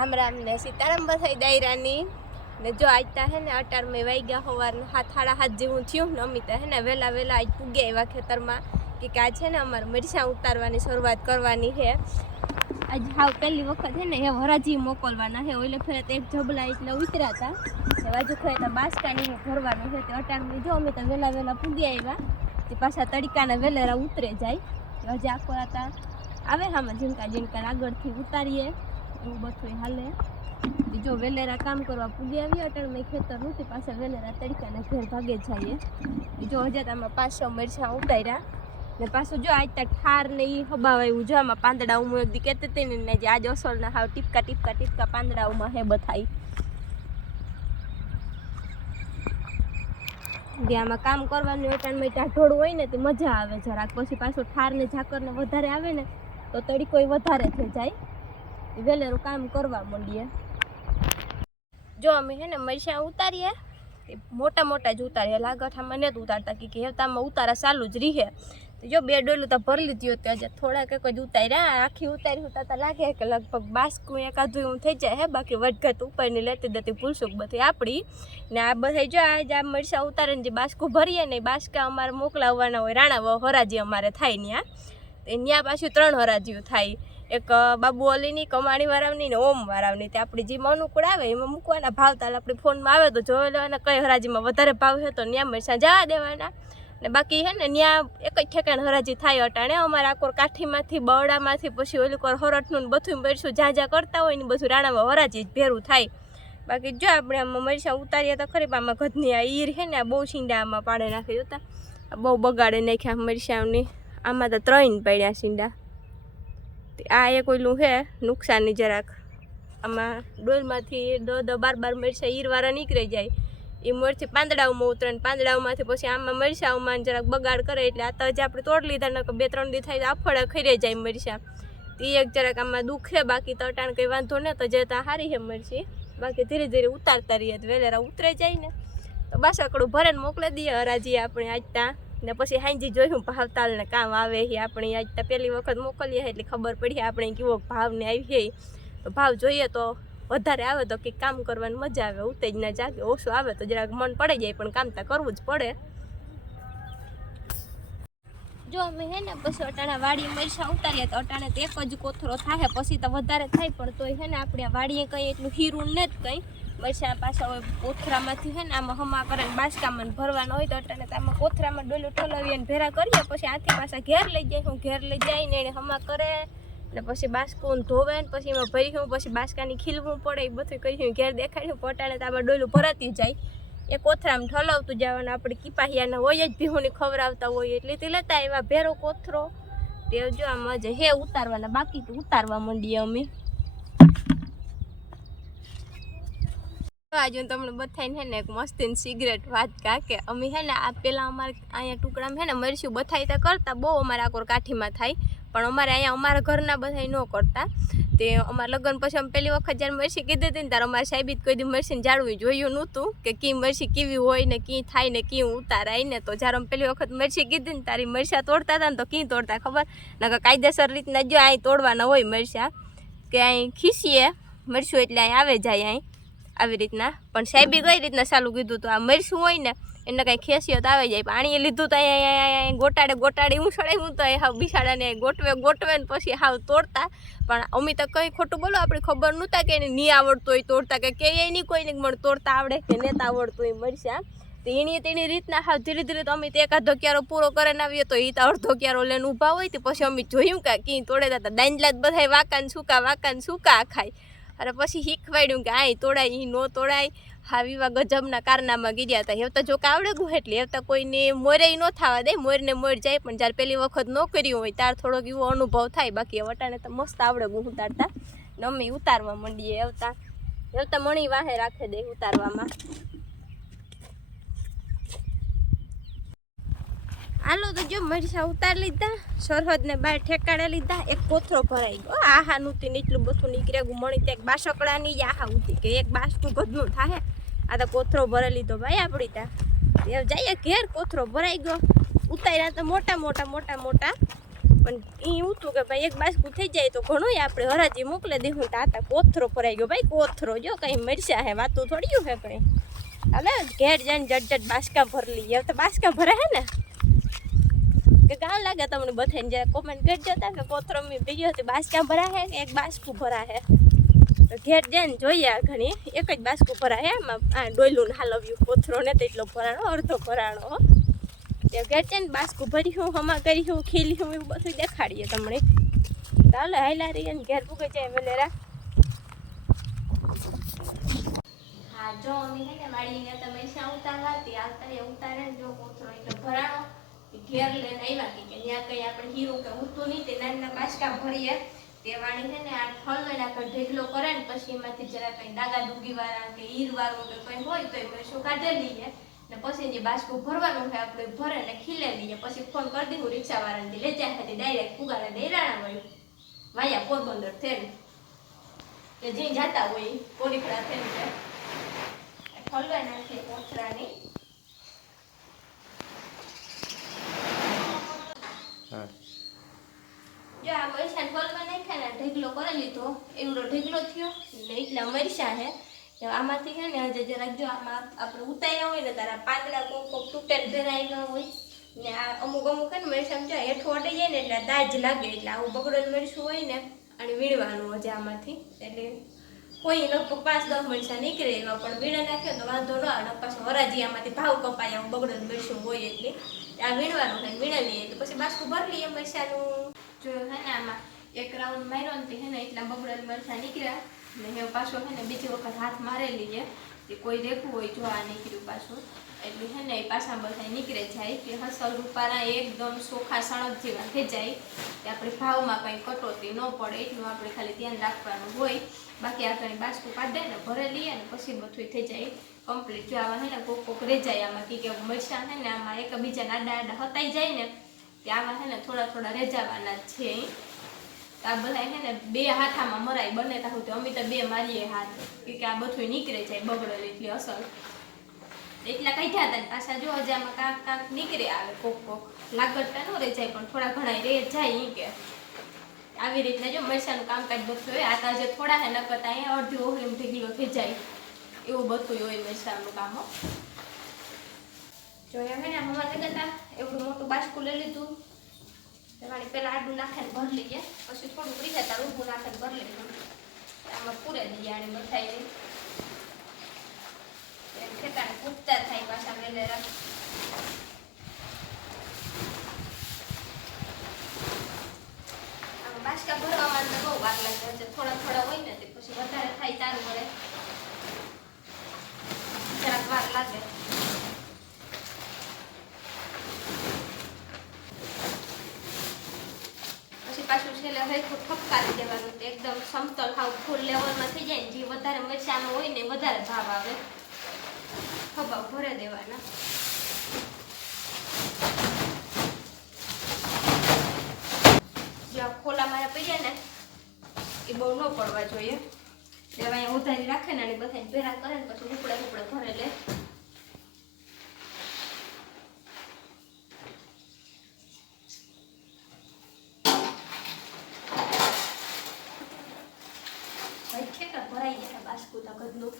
રામ રામ ને સીતારામ બસાઈ દાયરાની. ને જો આજતા હે ને અટાર મેં વાઈ ગયા હોવારના હાથ હાડા હાથ જેવું થયું ને અમિતા હે ને વહેલા વહેલા આજ પૂગ્યા એવા ખેતરમાં કે આ છે ને અમારે મરચાં ઉતારવાની શરૂઆત કરવાની છે આજ હાવ પહેલી વખત હે ને એ વરાજી મોકલવાના છે ઓલે ફેરે તો એક જબલા એટલે ઉતર્યા હતા બાજુ ખરે તો બાસકાની હું ભરવાનું છે તે અટાર મેં જો તો વહેલા વહેલા પૂગ્યા આવ્યા તે પાછા તડકાના વેલેરા ઉતરે જાય. હજી આખો રાતા આવે હામાં ઝીણકા ઝીણકા આગળથી ઉતારીએ. એવું બધું હાલે. બીજો વેલેરા કામ કરવા પૂગી આવી અટલ મેં ખેતર નહોતી પાછા વેલેરા તડકાના ઘેર ભાગે જઈએ. બીજો હજાર આમાં પાછો મરચાં ઉતાર્યા ને પાછું જો આજ ત્યાં ઠાર ને એ હબાવાયું જો આમાં પાંદડા હું એક દી કહેતી હતી ને જે આજ અસલના હાવ ટીપકા ટીપકા ટીપકા પાંદડાઓમાં હે બથાઈ આમાં કામ કરવાનું ત્યાં ટાઢોળું હોય ને તે મજા આવે જરાક. પછી પાછું ઠાર ને ઝાકર ને વધારે આવે ને તો તડીકોય વધારે થઈ જાય. એ વેલેરું કામ કરવા માંડીએ. જો અમે હે ને મરચાં ઉતારીએ મોટા મોટા જ ઉતારીએ. લાગઠામાં નથી ઉતારતા કે હેવતામાં ઉતારા સારું જ રીહે. તો જો બે ડોલું તો ભરી લીધી હતી આજે થોડાક એક જ ઉતાર્યા. આખી ઉતારી ઉતારતા લાગે કે લગભગ બાસકું એકાદું એવું થઈ જાય હે. બાકી વધઘટ ઉપરની લેતી દેતી ભૂલસુક બધી આપણી ને આ બધા જો આજે આ મરચાં ઉતારે ને જે બાસકું ભરીએ ને બાસકા અમારે મોકલાવવાના હોય, રાણા હરાજી અમારે થાય ત્યાં તો ત્યાં પાછું ત્રણ હરાજીઓ થાય. એક બાબુ અલીની, કમાણી વારાવની ને ઓમ વારાવની તે આપણી જે અનુકૂળ આવે, એમાં મૂકવાના ભાવ તાલ આપણી ફોનમાં આવે તો જોઈ લેવાના કઈ હરાજીમાં વધારે ભાવ છે તો ત્યાં મરસા જવા દેવાના. ને બાકી હે ને ત્યાં એક જ ઠેકાણ હરાજી થાય અટાણે. અમારે આકોર કાઠીમાંથી બરડામાંથી પછી ઓલું કોર હરઠનું બધું મરશું જ્યાં જ્યાં કરતા હોય ને બધું રાણામાં હરાજી જ ભેરું થાય. બાકી જો આપણે આમાં મરસા ઉતારીએ તો ખરી આમાં ઘરની આ ઈર છે ને, આ બહુ છીંડા આમાં પાડે નાખી, જોતા. બહુ બગાડે નાખ્યા મરસાની આમાં તો ત્રણ પડ્યા તે આ એક ઓલું છે, નુકસાનની જરાક. આમાં ડોલમાંથી દો બાર બાર મરચાં ઈરવાળા નીકળી જાય. એ મરચી પાંદડાઓમાં ઉતરે પાંદડાઓમાંથી પછી આમાં મરચાઓમાં જરાક બગાડ કરે એટલે આ તજ આપણે તોડ લીધા, નકર બે ત્રણ દી થાય આફળે ખરી જાય મરચાં. એ એક જરાક આમાં દુખે, બાકી તટાણ કંઈ વાંધો ને તો જતા સારી છે મરચી. બાકી ધીરે ધીરે ઉતારતા રહીએ, વેલેરા ઉતરે જાય ને. તો બાસકડું ભરે મોકલી દઈએ હરાજી આપણે આજ ત્યાં ને પછી હાંજી જોયું ભાવ તાલને કામ આવે છે આપણે આજ તો પહેલી વખત મોકલીએ એટલે ખબર પડી આપણે કેવો ભાવ ને આવી છે તો ભાવ જોઈએ તો વધારે આવે તો કંઈક કામ કરવાની મજા આવે, ઉત્તેજના જાગે, ઓછું આવે તો જરાક મન પડી જાય, પણ કામ તો કરવું જ પડે. જો અમે હે ને પછી અટાણા વાડી મરસા ઉતારીએ, તો અટાણે તો એક જ કોથરો થાય પછી તો વધારે થાય પણ તોય હે ને આપણે આ વાડીએ કંઈ એટલું હીરું ને જ કંઈ. મરસા પાછા હોય કોથરામાંથી છે ને આમાં હમા કરે બાસકામાં ભરવાનો હોય તો અટાને તો આમાં કોથરામાં ડોલું ઠોલાવીએ ને ભેરા કરીએ, પછી આથી પાછા ઘેર લઈ જાય હું, ઘેર લઈ જાય ને એને હમા કરે. ને પછી બાસકું ધોવે ને પછી એમાં ભરી હું પછી બાસકાની ખીલવું પડે, એ બધું કર્યું ઘેર દેખાડ્યું, પટાણે તો આમાં ડોલું ભરાતી જાય. એ કોથરામાં ઠલાવતું જવાનું, આપણે કિપાહિયાના હોય જ ભીહોની ખવડાવતા હોય, એટલે તે લેતા એવા ભેરો કોથરો. તે જો આમ મજા હે ઉતારવાના, બાકી ઉતારવા માંડીએ અમે. આજે તમને બથાઈને હે ને એક મસ્તીન સિગરેટ વાત કા કે અમે હે ને આ પેલા અમારે અહીંયા ટુકડામાં હે ને મરશું બથાઈ તો કરતા, બહુ અમારે આકોર કાઠીમાં થાય. પણ અમારે અહીંયા અમારા ઘરના બધાય ન કરતા. તે અમારા લગ્ન પછી અમે પહેલી વખત જ્યારે મરસી કીધી હતી ને ત્યારે અમારા સાહેબી કોઈ દી મરસીને જાળવું જોયું નહોતું કે કી મરસી કેવી હોય ને કી થાય ને કી ઉતારાય ને. તો જ્યારે અમે પહેલી વખત મરસી કીધી ને તારી મરસા તોડતા હતા ને તો કી તોડતા ખબર? નકર કાયદેસર રીતના જો અહીં તોડવાના હોય મરસા કે અહીં ખીસીએ. મરશું એટલે અહીં આવે જાય અહીં આવી રીતના. પણ સાહેબે કઈ રીતના ચાલુ કીધું તો આ મરસું હોય ને, એને કાંઈ ખેસિયત આવે જાય પાણી લીધું તો અહીંયા ગોટાડે ગોટાડે હું સડે હું તો હાવ બિસાડાને ગોટવે ગોટવે ને પછી હાવ તોડતા. પણ અમે તો કંઈ ખોટું બોલો, આપણે ખબર નહોતા કે એને નહીં આવડતું હોય તોડતા કે કે નહીં કોઈને મને તોડતા આવડે કે નેતા આવડતું હોય મરશા તો એની, તેની રીતના હાવ ધીરે ધીરે તો અમે તો અડધો ક્યારો પૂરો કરીને આવીએ તો એ તો અડધો ક્યારો લઈને ઊભા હોય તો પછી અમે જોયું કે કી તોડે હતા દાંજલા જ બધા વાકાન સૂકા વાકાન સૂકા ખાય. અને પછી શીખવાડ્યું કે આય તોડાય એ નો તોડાય. હા વિવા ગજબના કારનામાં ગીર્યા હતા. હેવતા જો આવડે ગું એટલે હેવતા કોઈને મોરે ન થવા દે. મોરને મોર જાય, પણ જ્યારે પહેલી વખત ન કર્યું હોય, ત્યારે થોડોક એવો અનુભવ થાય. બાકી વટાને તો મસ્ત આવડે ગુ ઉતારતા નમી ઉતારવા માંડીએ. હેવતા હેવતા મણી વાહે રાખે દે ઉતારવામાં. હાલો તો જો મરસા ઉતાર લીધા, સરહદને બહાર ઠેકાડે લીધા, એક કોથરો ભરાઈ ગયો. આહા નુતી એટલું બધું નીકળ્યા ગુમણી ત્યાં બાસકડાની આહા ઉતી કે એક બાસકું બધું થાય આ તો કોથરો ભરાઈ લીધો ભાઈ આપણી ત્યાં. જઈએ, ઘેર કોથરો ભરાઈ ગયો. ઉતાર્યા તો મોટા મોટા મોટા મોટા. પણ એ એવું કે ભાઈ એક બાસકું થઈ જાય તો ઘણું આપણે હરાજી મોકલે દેવું તો આતા કોથરો ભરાઈ ગયો ભાઈ. કોથરો, જો કંઈ મરસા હે, વાતું થોડ્યું હે કંઈ. હવે ઘેર જઈને જટ જટ બાસકા ભરલી હવે તો બાસકા ભરે હે ને? કે કાં લાગે તમને બધાને જે કોમેન્ટ કરજો જતા કે કોથરો મેં બીજો હતી બાસકા ભરા હે એક બાસકું ભરા હે તો ઘેર જઈને જોઈએ ઘણી. એક જ બાસકું ભરા હે એમાં આ ડોયલું હાલવ્યું કોથરો ને તેટલો ભરાણો, અડધો ભરાણો તે ઘેર જઈને બાસકું ભર્યું, હમા કર્યું, ખીલ્યું, એવું બધું દેખાડીએ તમને. ચાલો હાલા રહીએ ને ઘેર ભૂગે જાય વેલેરા હા, જો અમે હે ને, મારી ને તમે શા ઉતારવા હતી આવતા એ ઉતારે જો કોથરો એટલે ભરાણો. તે ઘેર લઈને આવ્યા કે ત્યાં કઈ આપણે હીરું કે ઉતું નહીં, તે નાના બાસકા ભરીએ તે વાણી છે ને, આ ફળ નાખે ઢેગલો કરે ને, પછી એમાંથી જરા કઈ દાગા ડુગી વાળા કે હીર વાળું કે કઈ હોય, તો એ શું કાઢી લઈએ ને પછી જે બાસકું ભરવાનું હોય, આપણે ભરે ને ખીલે લઈએ પછી ફોન કરી દીધું રિક્ષા વાળાને લઈ જાય હતી ડાયરેક્ટ ફુગાડે દેરાણા હોય. વાયા પોરબંદર થઈને કે જે જાતા હોય કોરીખડા થઈને ફલવા નાખીએ કોથરાની હા જો આ મરચાં ફોલવા નાખ્યા ને ઢેગલો કરી લીધો એવડો થયો ને એટલા મરચાં હે. આમાંથી છે ને હજે જરાક જો આમાં આપણે ઉતાર્યા હોય ને તારા પાંદડા કોક કોક તૂટેલ ભરાઈ ગયા હોય, ને આ અમુક અમુક ને મરચાં જો હેઠું અડી જાય ને એટલે દાજ લાગે, એટલે આવું બગડેલ મરચું હોય ને અને વીણવાનું હજે આમાંથી. એટલે કોઈ લગભગ પાંચ દસ મરસા નીકળે એવા, પણ વીણા નાખ્યો તો વાંધો ન આવે પાછું આમાંથી ભાવ કપાય આવું બગડેલ મરચું હોય એટલે. આ વીણવાનું હોય વીણા લઈએ એટલે પછી બાસકું ભરી લઈએ મરચાંનું જોયું હે ને આમાં એક રાઉન્ડ માર્યો ને હે ને એટલા બગડેલ મરચાં નીકળ્યા ને હે પાછો હે ને બીજી વખત હાથ મારેલી છે. કે કોઈ દેખવું હોય જો આ નીકળ્યું પાછું. એટલે હે ને એ પાછા બધા નીકળે જાય કે હસલ રૂપારા એકદમ સોખા સણક જેવા થઈ જાય કે આપણે ભાવમાં કંઈ કટોતી ન પડે, એટલું આપણે ખાલી ધ્યાન રાખવાનું હોય. બાકી આ કંઈ બાસકું કાઢે ને ભરે લઈએ ને પછી બધું થઈ જાય. કમ્પ્લીટ જો આમાં હે ને કોક કોક રહી જાય આમાં કે મરચાં હે ને આમાં એકબીજા આડા આડા હતાઈ જાય ને ત્યાં આમાં હે ને થોડા થોડા રેજાવાના જ છે. આ બધા હે ને બે હાથામાં મરાય, બને તા સુધી. અમે તો બે મારીએ હાથ. કે આ બધું નીકળે જાય બગડેલ એટલી અસર એટલા કાઢ્યા હતા પાછા જો હજી આમાં કાંક કાંક નીકળે આવે કોક કોક. લાગડતા ન રહી જાય, પણ થોડા ઘણા રે જાય એ કે. આવી રીતના જો મરચાનું કામકાજ બધું હોય, આ તાજે થોડા હે નકરતા અહીંયા અડધી ઓહરીમ ઢીગલો થઈ જાય. એવું બધું હોય મરચાનું કામ, હો. જો એમ હે ને હમણાં લગાતા એવડું મોટું બાસ્કું લઈ લીધું. પેલા આડું નાખે ને ભરી લઈએ. પછી થોડુંક રીખે તાર ઊભું નાખે ને ભરી લઈએ. આમાં પૂરે દઈએ આને બધાય એમ ઠેકાણે થાય પાછા ભરવામાં બહુ વાર લાગે. છે થોડા થોડા હોય ને તે પછી વધારે થાય તારું મળે જરાક વાર લાગે પછી છેલ્લે હરખું ઠપકારી દેવાનું એકદમ સમતલ હાવ ફૂલ લેવલમાં થઈ જાય ને જે વધારે મરચાંનો હોય ને વધારે ભાવ આવે. ખભા ભરે દેવાના. જ્યાં ખોલા મારા પડ્યા ને, એ બહુ ન પડવા જોઈએ. એટલે અહીંયા ઉધારી રાખે ને અને બધા ભેરા કરે ને પછી ઉપડે ઉપડે ભરે લે ભાઈ ખેતર ભરાઈ જાય બાસ્કુ તો ગદલું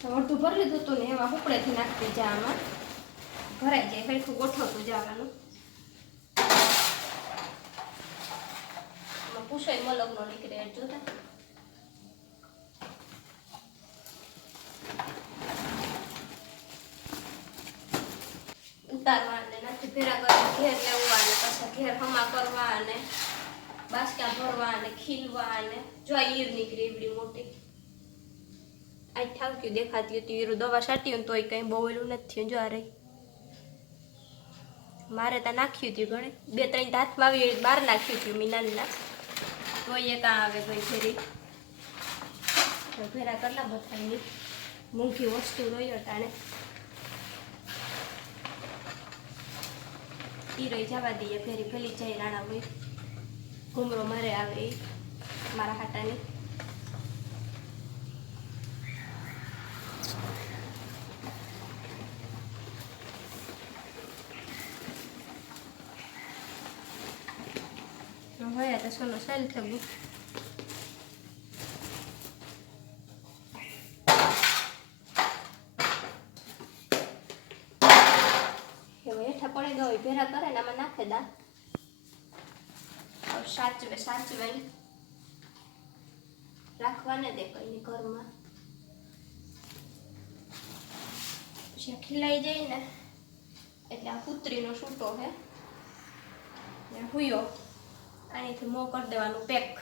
તો અડધું એમાં ઉપડેથી નાખતી જામાં ભરાઈ જાય હરખું ગોઠવતું જવાનું પૂછાય મલગનો નીકળે એ જોતા. ઉતારવા અને નથી ભેરા કરવા ઘેર લેવા અને પાછા ઘેર હમા કરવા અને બાસકા ભરવા અને ખીલવા અને જો ઈર નીકળી એવડી મોટી. આ ઠાવક્યું દેખાતી હતી ઈરું દવા છાંટી ને તોય કંઈ બહુ એલું નથી થયું, જો આ રહી. મારે ત્યાં નાખ્યું હતું ઘણે બે ત્રણ હાથમાં આવી બહાર નાખ્યું હતું મીનાના તોય કાં આવે ભાઈ તો ફેરા કરલા બધાની મૂંઘી વસ્તુ રહી અટાણે ઈ રહી જવા દઈએ, ફેરી ફેલી જાય રાણા હોય ઘૂમરો મારે આવે મારા હાટાની. થયું હવે હેઠા પડે ગયો હોય ભેરા કરે ને આમાં નાખે દા. સાચવે સાચવે. રાખવાને દે કઈ ઘરમાં. પછી ખીલાઈ જાય ને એટલે આ કૂતરીનો સૂટો હે. હુયો. આનીથી મો કરી દેવાનું, પેક.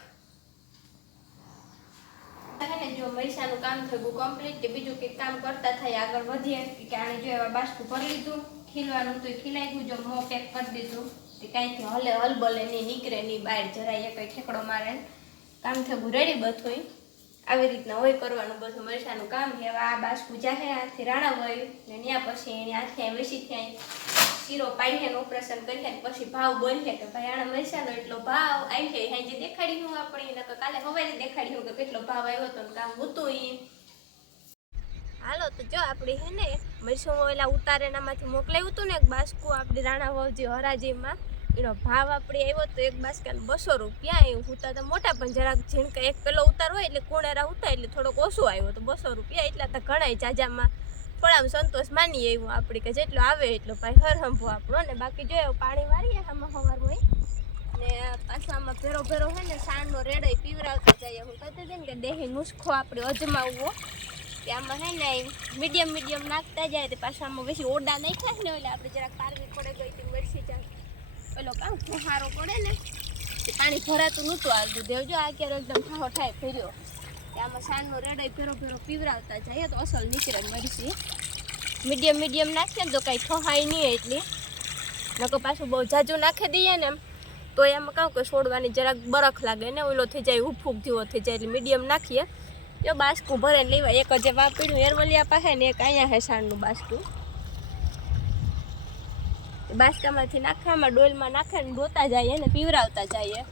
ને જો મૈસાનું કામ થયું કમ્પ્લીટ કે બીજું કંઈક કામ કરતા થાય, આગળ વધીએ કે આને જો એવા બાસ્કું ભરી લીધું, ખીલવાનું તો ખીલાઈ ગયું, જો મો પેક કરી દીધું. તે કાંઈથી હલે હલબલે નહીં નીકળે, નહીં બહાર જરાય કંઈ ઠેકડો મારે. કામ થયું રેડી બધું આવી રીતના હોય કરવાનું, બધું મરસાનું કામ છે. આ આ બાસકું છે, આથી રાણા હોય ને ત્યાં પછી એને આથી વેસી થાય શીરો પાડીને ઓપરેશન કરીએ ને પછી ભાવ બોલીએ કે ભાઈ આણા મરસાનો એટલો ભાવ આવી જાય જે દેખાડી હું આપણી, નકર કાલે હવારે દેખાડી હું કે કેટલો ભાવ આવ્યો તો ને કામ હતું એ હાલો, તો જો આપણે હે ને મરસું ઓલા ઉતારેનામાંથી મોકલાવ્યું હતું ને એક બાસકું આપણે રાણા વાવજી હરાજીમાં. એનો ભાવ આપણે આવ્યો તો એક બાસ્કેટ બસો રૂપિયા એ ઉતા તો મોટા, પણ જરાક ઝીણકા એક પેલો ઉતાર હોય એટલે કુણેરા ઉતાર એટલે થોડોક ઓછો આવ્યો તો બસો રૂપિયા. એટલા તો ઘણાય જાજામાં. થોડા સંતોષ માની આવ્યું આપણે કે જેટલો આવે એટલો ભાઈ હર હંભો આપણો. ને બાકી જોયો પાણી વારીએ આમાં સવારમાં ને પાછામાં ભેરો ભેરો હોય ને, સાંજનો રેડો પીવરાવતા જઈએ હું કહેતી હતી ને કે દેહી નુસ્ખો આપણે અજમાવવો. કે આમાં હે ને, મીડિયમ મીડિયમ નાખતા જાય તો પાછા આમાં પછી ઓરડા નાખ્યા ને, એટલે આપણે જરાક પારવી પડે ગઈ જાય પેલો કામ ફુહારો પડે ને પાણી ભરાતું નહોતું આવતું દેવજો, આ ક્યારે એકદમ ફાહો થાય ફેર્યો આમાં સાંજનો રેડાઈ ફેરો ફેરો પીવરાવતા જઈએ તો અસલ નીકળે મરસી મીડિયમ મીડિયમ નાખીએ ને તો કાંઈ ઠોહાય નહીં એટલી. નકો પાછું બહુ જાજુ નાખી દઈએ ને એમ, તો એમાં કહું કે છોડવાની જરાક બરફ લાગે ને ઓલો થઈ જાય, ઉફૂક જેવો થઈ જાય, એટલે મીડિયમ નાખીએ. જો બાસકું ભરે લેવા એક જ વાપર્યું, એરવલિયા પાસે ને એક અહીંયા હે સાણનું બાસકું. બાસકામાંથી નાખવામાં, ડોલમાં નાખીને ડોતા જઈએ ને પીવરાવતા જઈએ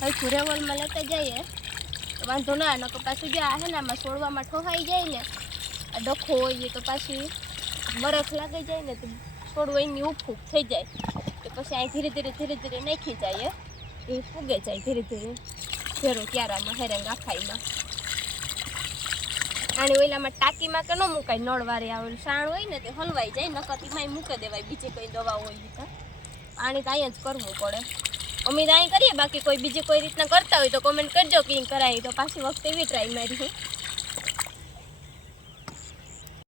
હલકું રેવલમાં લેતા જઈએ તો વાંધો ના નકર પાછું જો આ હેનામાં છોડવામાં ઠોહાઈ જાય ને, આ ડખો હોય તો પાછી બરફ લાગી જાય ને, તો છોડવું એની ઉફૂક થઈ જાય. તો પછી અહીં ધીરે ધીરે ધીરે ધીરે નાખી જાય એ ફૂગે જાય ધીરે ધીરે. ફેરો ક્યારામાં હેરંગ આખાઈમાં આની ઓલામાં ટાંકીમાં કે ન મુકાય નળવારે આવેલું સાણ હોય ને તે હલવાઈ જાય, નકર એમાંય મૂકી દેવાય, બીજી કઈ દવા હોય તો. પાણી તો અહીંયા જ કરવું પડે. અમે તો અહીં કરીએ, બાકી કોઈ બીજી કોઈ રીતના કરતા હોય તો કોમેન્ટ કરજો કે કરાય તો પાછી વખતે એવી ટ્રાય મારી